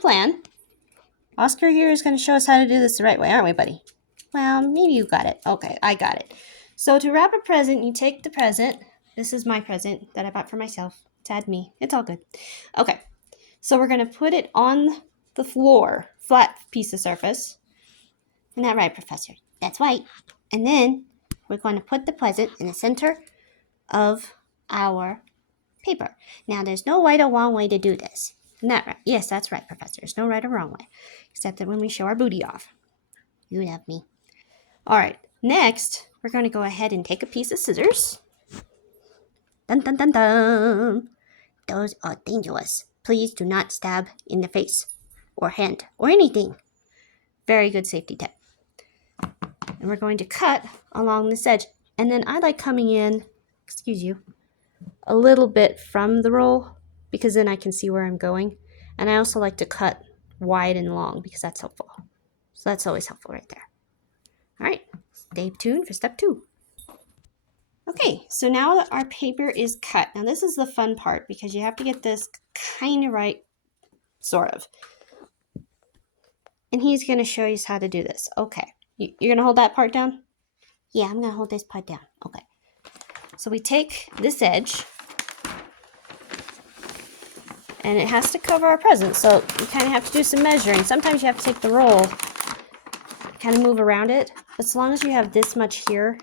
plan. Oscar here is going to show us how to do this the right way, aren't we, buddy? Well, maybe you got it. Okay, I got it. So to wrap a present, you take the present. This is my present that I bought for myself. Tad me. It's all good. Okay, so we're going to put it on the floor, flat piece of surface. Isn't that right, Professor? That's right. And then we're going to put the present in the center of our paper. Now, there's no right or wrong way to do this. Isn't that right? Yes, that's right, Professor. There's no right or wrong way, except that when we show our booty off. You love me. All right, next, we're going to go ahead and take a piece of scissors. Dun, dun, dun, dun. Those are dangerous. Please do not stab in the face or hand or anything. Very good safety tip. And we're going to cut along this edge. And then I like coming in, excuse you, a little bit from the roll because then I can see where I'm going. And I also like to cut wide and long because that's helpful. So that's always helpful right there. All right, stay tuned for step 2. Okay, so now that our paper is cut, now this is the fun part because you have to get this kind of right, sort of. And he's going to show you how to do this. Okay, you're going to hold that part down? Yeah, I'm going to hold this part down. Okay. So we take this edge, and it has to cover our present, so you kind of have to do some measuring. Sometimes you have to take the roll, kind of move around it, but as long as you have this much here,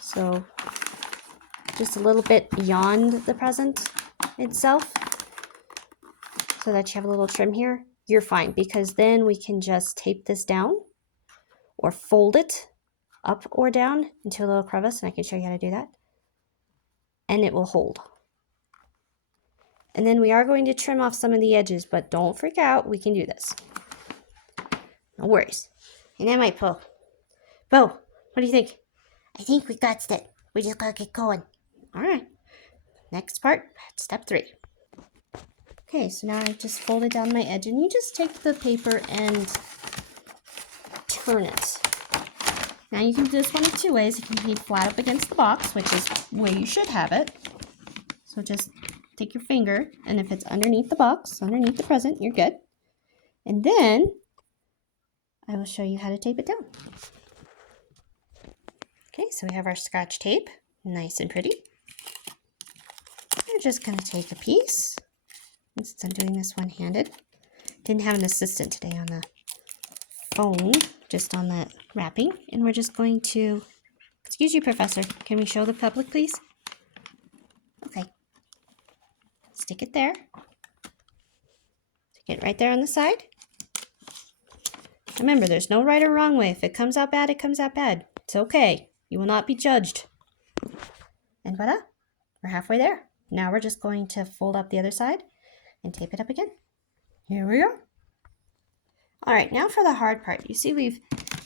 so just a little bit beyond the present itself, so that you have a little trim here, you're fine, because then we can just tape this down or fold it up or down into a little crevice, and I can show you how to do that, and it will hold. And then we are going to trim off some of the edges, but don't freak out, we can do this. No worries. And that might pull. Bo, what do you think? I think we got it. We just gotta get going. All right. Next part, step 3. Okay, so now I just folded down my edge, and you just take the paper and turn it. Now you can do this one of 2 ways. You can be flat up against the box, which is where you should have it. So just take your finger, and if it's underneath the box, underneath the present, you're good. And then I will show you how to tape it down. Okay, so we have our Scotch tape, nice and pretty. We're just going to take a piece, and since I'm doing this one-handed, didn't have an assistant today on the phone, just on that wrapping, and we're just going to, excuse you, Professor, can we show the public, please? Okay. Stick it there. Stick it right there on the side. Remember, there's no right or wrong way. If it comes out bad, it comes out bad. It's okay. You will not be judged. And voila, we're halfway there. Now we're just going to fold up the other side and tape it up again. Here we are. All right, now for the hard part. You see we've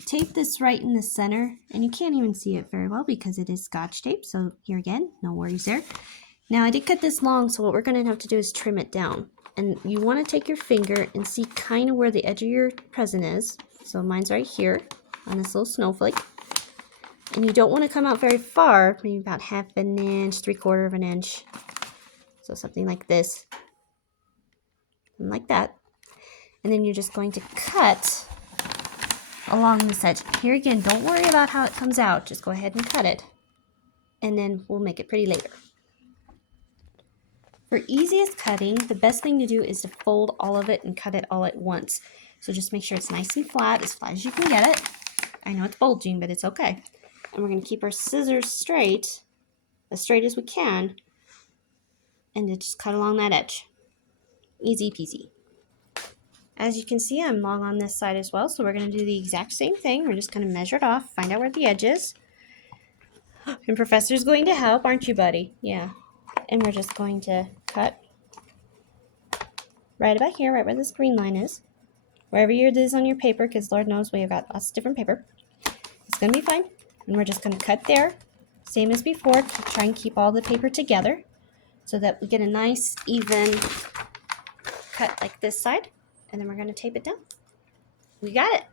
taped this right in the center, and you can't even see it very well because it is Scotch tape. So here again, no worries there. Now I did cut this long, so what we're going to have to do is trim it down. And you want to take your finger and see kind of where the edge of your present is. So mine's right here on this little snowflake. And you don't want to come out very far, maybe about 1/2 inch, 3/4 of an inch. So something like this. And like that. And then you're just going to cut along this edge. Here again, don't worry about how it comes out. Just go ahead and cut it. And then we'll make it pretty later. For easiest cutting, the best thing to do is to fold all of it and cut it all at once. So just make sure it's nice and flat as you can get it. I know it's bulging, but it's okay. And we're going to keep our scissors straight as we can, and to just cut along that edge. Easy peasy. As you can see, I'm long on this side as well, so we're going to do the exact same thing. We're just going to measure it off, find out where the edge is. And Professor's going to help, aren't you, buddy? Yeah. And we're just going to cut right about here, right where this green line is. Wherever it is on your paper, because Lord knows we've got lots of different paper. It's going to be fine. And we're just going to cut there, same as before. Try and keep all the paper together so that we get a nice, even cut like this side. And then we're going to tape it down. We got it.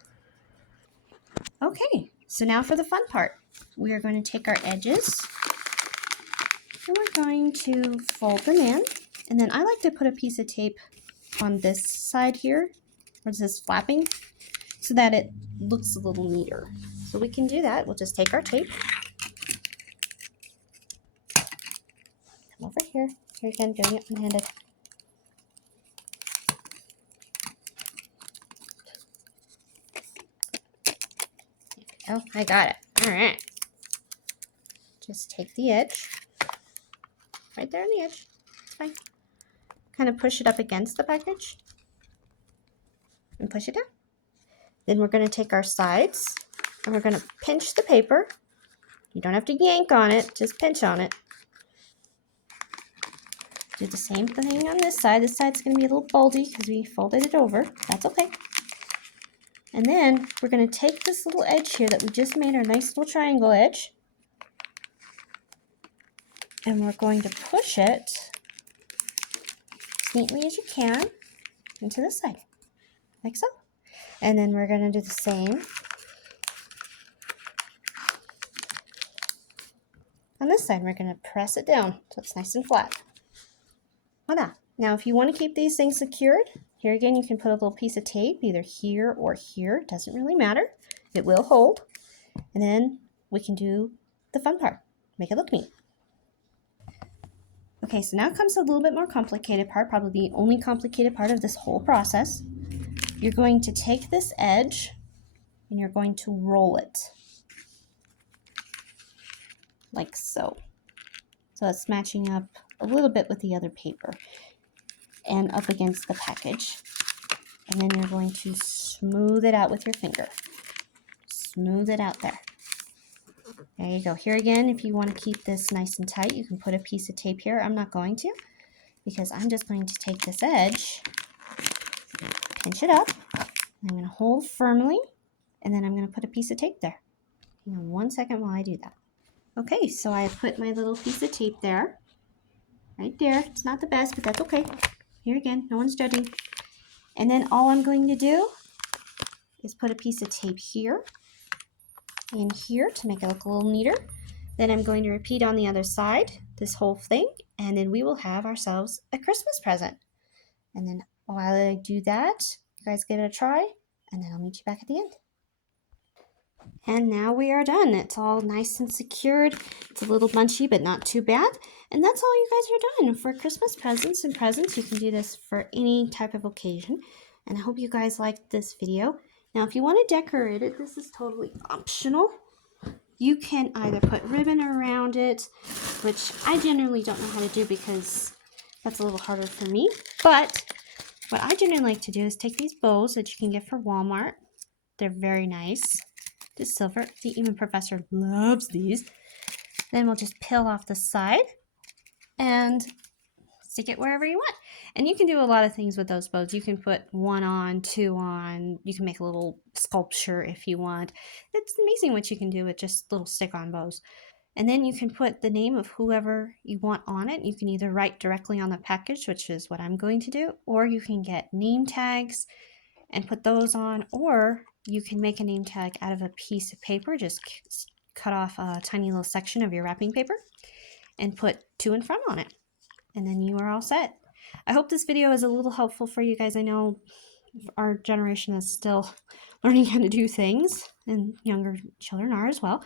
Okay, so now for the fun part. We are going to take our edges and we're going to fold them in. And then I like to put a piece of tape on this side here, where this is flapping, so that it looks a little neater. So we can do that. We'll just take our tape. Come over here. Here again, doing it one-handed. Oh, I got it. All right. Just take the edge. Right there on the edge. It's fine. Kind of push it up against the package. And push it down. Then we're going to take our sides. And we're going to pinch the paper. You don't have to yank on it. Just pinch on it. Do the same thing on this side. This side's going to be a little bulgy because we folded it over. That's okay. And then we're going to take this little edge here that we just made our nice little triangle edge. And we're going to push it as neatly as you can into this side, like so. And then we're going to do the same on this side. We're going to press it down so it's nice and flat. Voila. Now, if you want to keep these things secured, here again, you can put a little piece of tape either here or here. It doesn't really matter. It will hold. And then we can do the fun part. Make it look neat. Okay, so now comes a little bit more complicated part, probably the only complicated part of this whole process. You're going to take this edge and you're going to roll it. Like so. So it's matching up a little bit with the other paper and up against the package. And then you're going to smooth it out with your finger. Smooth it out there. There you go. Here again, if you want to keep this nice and tight, you can put a piece of tape here. I'm not going to, because I'm just going to take this edge, pinch it up, I'm going to hold firmly, and then I'm going to put a piece of tape there. Hang on 1 second while I do that. Okay, so I put my little piece of tape there. Right there. It's not the best, but that's okay. Here again, no one's judging. And then all I'm going to do is put a piece of tape here and here to make it look a little neater. Then I'm going to repeat on the other side, this whole thing, and then we will have ourselves a Christmas present. And then while I do that, you guys give it a try, and then I'll meet you back at the end. And now we are done. It's all nice and secured. It's a little bunchy, but not too bad. And that's all you guys are done for Christmas presents and presents. You can do this for any type of occasion. And I hope you guys liked this video. Now, if you want to decorate it, this is totally optional. You can either put ribbon around it, which I generally don't know how to do because that's a little harder for me. But what I generally like to do is take these bows that you can get for Walmart. They're very nice. This silver, even Professor loves these. Then we'll just peel off the side and stick it wherever you want. And you can do a lot of things with those bows. You can put 1 on, 2 on. You can make a little sculpture if you want. It's amazing what you can do with just little stick-on bows. And then you can put the name of whoever you want on it. You can either write directly on the package, which is what I'm going to do, or you can get name tags and put those on, or you can make a name tag out of a piece of paper. Just cut off a tiny little section of your wrapping paper and put to and from on it. And then you are all set. I hope this video is a little helpful for you guys. I know our generation is still learning how to do things, and younger children are as well.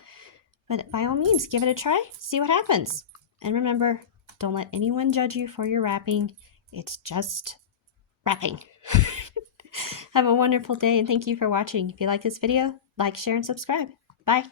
But by all means, give it a try. See what happens. And remember, don't let anyone judge you for your wrapping. It's just wrapping. Have a wonderful day, and thank you for watching. If you like this video, like, share, and subscribe. Bye.